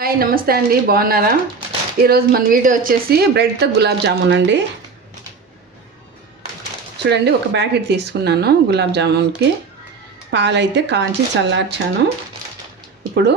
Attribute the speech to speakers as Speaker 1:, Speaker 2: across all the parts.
Speaker 1: Hi నమస్తే అండి. బాగున్నారా? ఈరోజు మన వీడియో వచ్చేసి బ్రెడ్తో గులాబ్ జామున్ అండి. చూడండి ఒక ప్యాకెట్ తీసుకున్నాను గులాబ్ జామున్కి. పాలైతే కాంచి చల్లార్చాను. ఇప్పుడు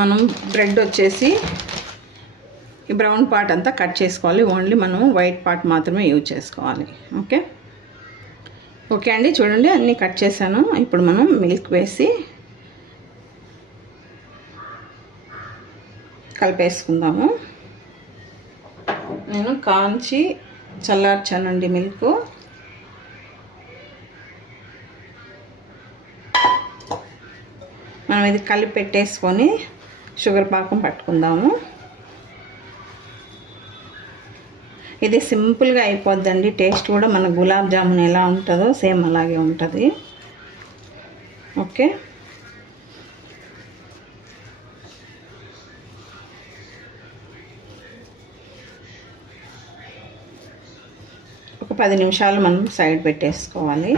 Speaker 1: మనం బ్రెడ్ వచ్చేసి ఈ బ్రౌన్ పార్ట్ అంతా కట్ చేసుకోవాలి. ఓన్లీ మనం వైట్ పార్ట్ మాత్రమే యూజ్ చేసుకోవాలి. ఓకే? ఓకే అండి చూడండి అన్నీ కట్ చేశాను. ఇప్పుడు మనం మిల్క్ వేసి కలిపేసుకుందాము. నేను కాంచి చల్లార్చానండి మిల్క్. మనం ఇది కలిపి పెట్టేసుకొని షుగర్ పాకం పట్టుకుందాము. ఇది సింపుల్గా అయిపోద్దండి. టేస్ట్ కూడా మన గులాబ్ జామున్ ఎలా ఉంటుందో సేమ్ అలాగే ఉంటుంది. ఓకే. ఒక పది నిమిషాలు మనం సైడ్ పెట్టేసుకోవాలి.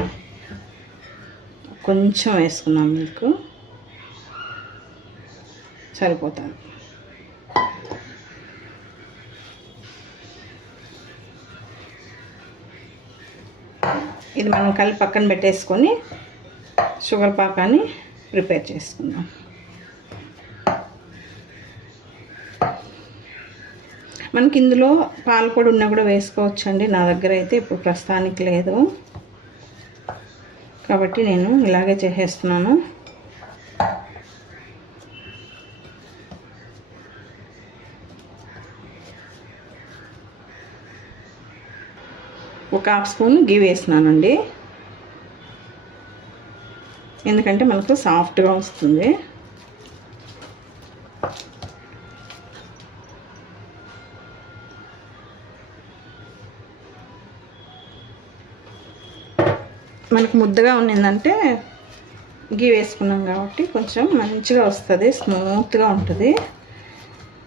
Speaker 1: కొంచెం వేసుకున్నాం మిల్క్ సరిపోతుంది ఇది మనం కలిపి పక్కన పెట్టేసుకొని షుగర్ పాకాన్ని ప్రిపేర్ చేసుకుందాం. మనకి ఇందులో పాలపొడి ఉన్నా కూడా వేసుకోవచ్చండి. నా దగ్గర అయితే ఇప్పుడు ప్రస్తుతానికి లేదు. కాబట్టి నేను ఇలాగే చేసేస్తున్నాను. ఒక హాఫ్ స్పూన్ గీ వేసినానండి. ఎందుకంటే మనకు సాఫ్ట్గా వస్తుంది. మనకు ముద్దగా ఉన్నిందంటే గీ వేసుకున్నాం కాబట్టి కొంచెం మంచిగా వస్తుంది స్మూత్గా ఉంటుంది.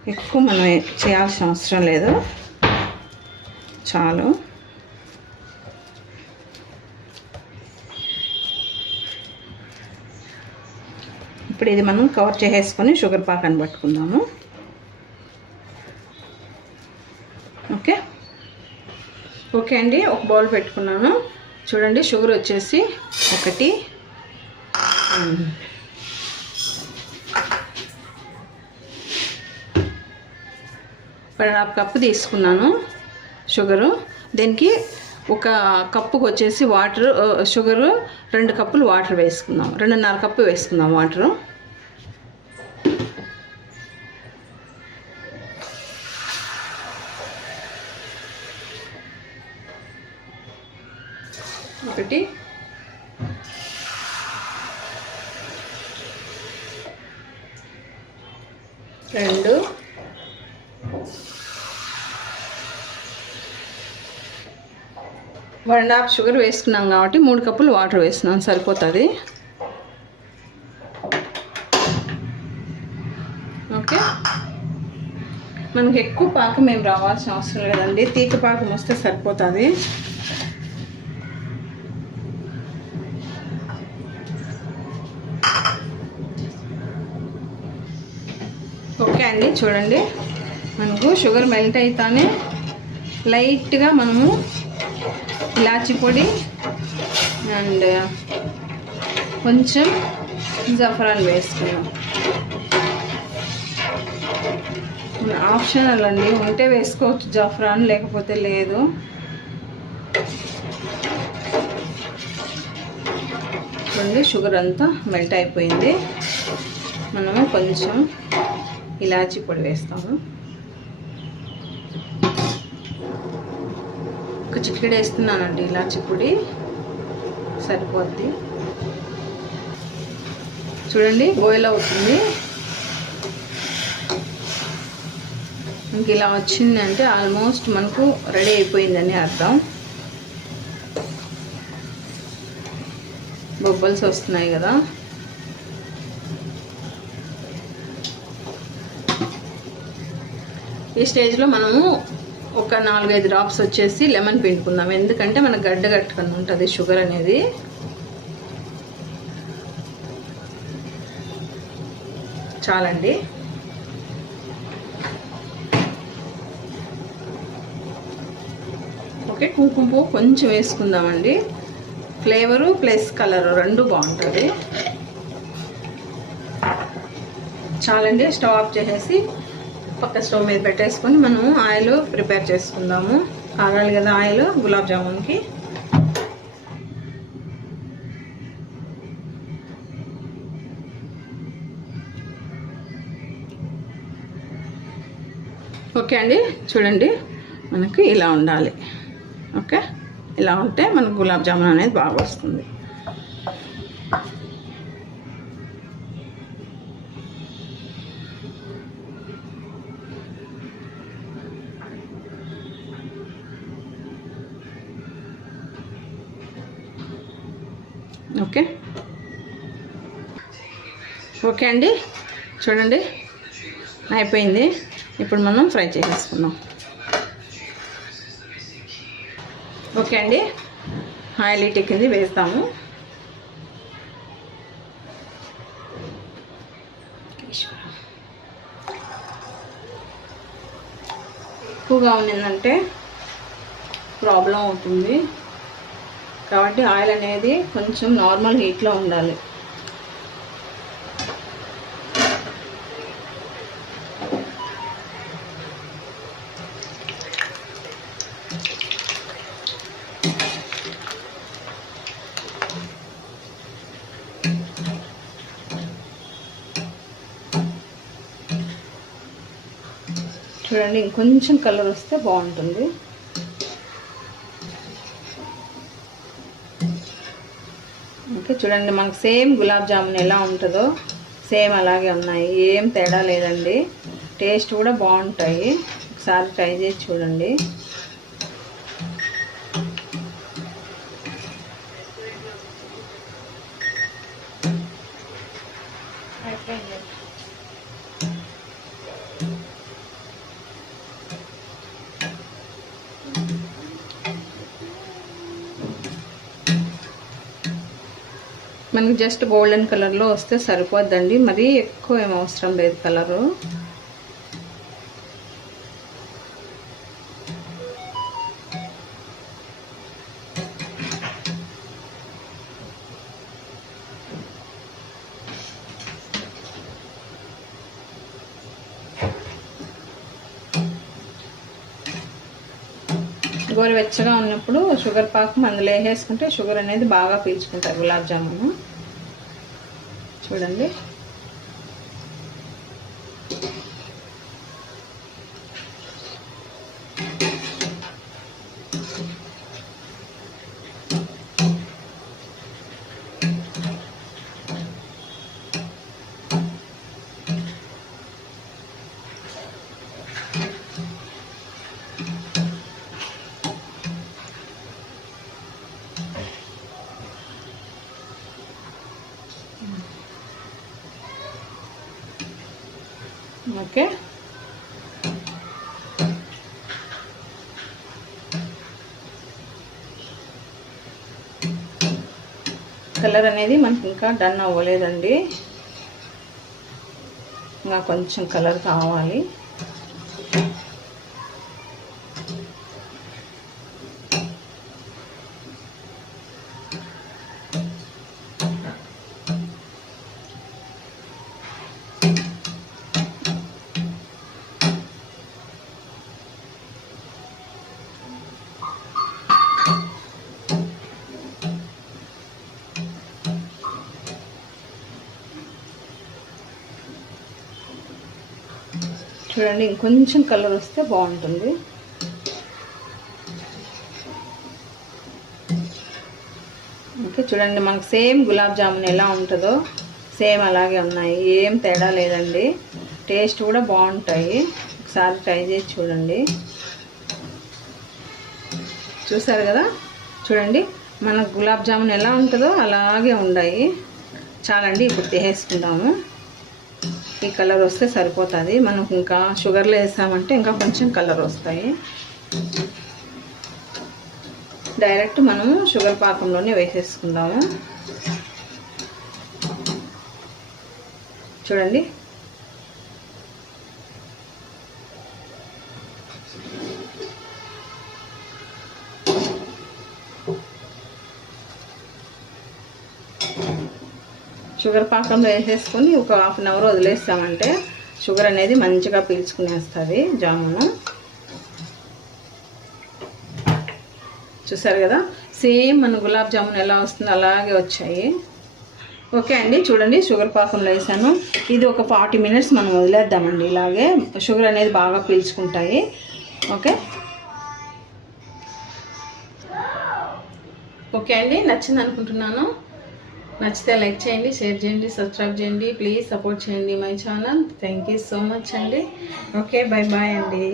Speaker 1: ఎక్కువ మనం చేయాల్సిన అవసరం లేదు. చాలు. ఇప్పుడు ఇది మనం కవర్ చేసేసుకొని షుగర్ పాకాన్ని పట్టుకుందాము. ఓకే? ఓకే అండి ఒక బౌల్ పెట్టుకున్నాను. చూడండి షుగర్ వచ్చేసి ఒకటి. హాఫ్ కప్పు తీసుకున్నాను షుగరు. దీనికి ఒక కప్పుకి వచ్చేసి వాటర్ షుగరు రెండు కప్పులు వాటర్ వేసుకుందాం. రెండున్నర కప్పు వేసుకుందాం వాటరు. ఒకటి. రెండు. వన్ అండ్ హాఫ్ షుగర్ వేసుకున్నాం కాబట్టి మూడు కప్పులు వాటర్ వేస్తున్నాం సరిపోతుంది. ఓకే. మనకి ఎక్కువ పాకం ఏం రావాల్సిన అవసరం లేదండి. తీగ పాకం వస్తే సరిపోతుంది. ఓకే అండి చూడండి. మనకు షుగర్ మెల్ట్ అయితేనే లైట్గా మనము ఇలాచి పొడి అండ్ కొంచెం జఫరాన్ వేసుకున్నాం ఆప్షనల్ అండి ఉంటే వేసుకోవచ్చు జఫరాన్ లేకపోతే లేదు. చూడండి షుగర్ అంతా మెల్ట్ అయిపోయింది. మనము కొంచెం ఇలాచి పొడి వేస్తాము. ఒక చిటికెడ వేస్తున్నానండి ఇలాచి పొడి. సరిపోద్ది. చూడండి బోయిల్ అవుతుంది. ఇంకా ఇలా వచ్చిందంటే ఆల్మోస్ట్ మనకు రెడీ అయిపోయిందని అర్థం. బొబ్బల్స్ వస్తున్నాయి కదా. ఈ స్టేజ్లో మనము ఒక నాలుగైదు డ్రాప్స్ వచ్చేసి లెమన్ పిండుకుందాం. ఎందుకంటే మనకు గడ్డ కట్టుకుని ఉంటుంది షుగర్ అనేది. చాలండి. ఓకే కుంకుమ పువ్వు కొంచెం వేసుకుందామండి. ఫ్లేవరు ప్లస్ కలర్ రెండు బాగుంటుంది. చాలండి స్టవ్ ఆఫ్ చేసేసి పక్క స్టవ్ మీద పెట్టేసుకొని మనం ఆయిల్ ప్రిపేర్ చేసుకుందాము. కాగాలి కదా ఆయిల్ గులాబ్ జామున్కి. ఓకే అండి చూడండి మనకి ఇలా ఉండాలి. ఓకే? ఇలా ఉంటే మనకు గులాబ్ జామున్ అనేది బాగా వస్తుంది. ఓకే. ఓకే అండి. చూడండి. అయిపోయింది. ఇప్పుడు మనం ఫ్రై చేసేసుకుందాం. ఓకే అండి. ఆయిల్ టిక్కింది వేస్తాము. ఎక్కువగా ఉన్నిందంటే ప్రాబ్లం అవుతుంది. కాబట్టి ఆయిల్ అనేది కొంచెం నార్మల్ హీట్లో ఉండాలి. చూడండి ఇంకొంచెం కలర్ వస్తే బాగుంటుంది. ఓకే చూడండి మనకు సేమ్ గులాబ్ జామున్ ఎలా ఉంటుందో సేమ్ అలాగే ఉన్నాయి. ఏం తేడా లేదండి. టేస్ట్ కూడా బాగుంటాయి. ఒకసారి ట్రై చేసి చూడండి. మనకి జస్ట్ గోల్డెన్ కలర్లో వస్తే సరిపోద్దండి. మరీ ఎక్కువ ఏం అవసరం లేదు కలరు గోరువెచ్చగా ఉన్నప్పుడు షుగర్ పాకం అందులో వేసేసుకుంటే షుగర్ అనేది బాగా పీల్చుకుంటారు గులాబ్ జామును. చూడండి. ఓకే. కలర్ అనేది మనకి ఇంకా డన్ అవ్వలేదండి. ఇంకా కొంచెం కలర్ కావాలి. చూడండి ఇంకొంచెం కలర్ వస్తే బాగుంటుంది. ఓకే చూడండి మనకు సేమ్ గులాబ్ జామున్ ఎలా ఉంటుందో సేమ్ అలాగే ఉన్నాయి. ఏం తేడా లేదండి. టేస్ట్ కూడా బాగుంటాయి. ఒకసారి ట్రై చేసి చూడండి. చూసారు కదా? చూడండి మన గులాబ్ జామున్ ఎలా ఉంటుందో అలాగే ఉన్నాయి. చాలండి ఇప్పుడు తీసేసుకుందాము. ఈ కలర్ వస్తే సరిపోతుంది. మనం ఇంకా షుగర్లో వేసామంటే ఇంకా కొంచెం కలర్ వస్తాయి. డైరెక్ట్ మనము షుగర్ పాకంలోనే వేసేసుకుందాము. చూడండి. షుగర్ పాకంలో వేసేసుకొని ఒక హాఫ్ అన్ అవర్ వదిలేస్తామంటే షుగర్ అనేది మంచిగా పీల్చుకునేస్తుంది జామును. చూసారు కదా? సేమ్ మన గులాబ్ జామున్ ఎలా వస్తుందో అలాగే వచ్చాయి. ఓకే అండి చూడండి షుగర్ పాకంలో వేసాను. ఇది ఒక ఫార్టీ మినిట్స్ మనం వదిలేద్దామండి. ఇలాగే షుగర్ అనేది బాగా పీల్చుకుంటాయి. ఓకే? ఓకే అండి నచ్చింది అనుకుంటున్నాను నచ్చితే లైక్ చేయండి షేర్ చేయండి సబ్స్క్రైబ్ చేయండి ప్లీజ్ సపోర్ట్ చేయండి my channel. Thank you so much అండి. ఓకే బాయ్ బాయ్ అండి.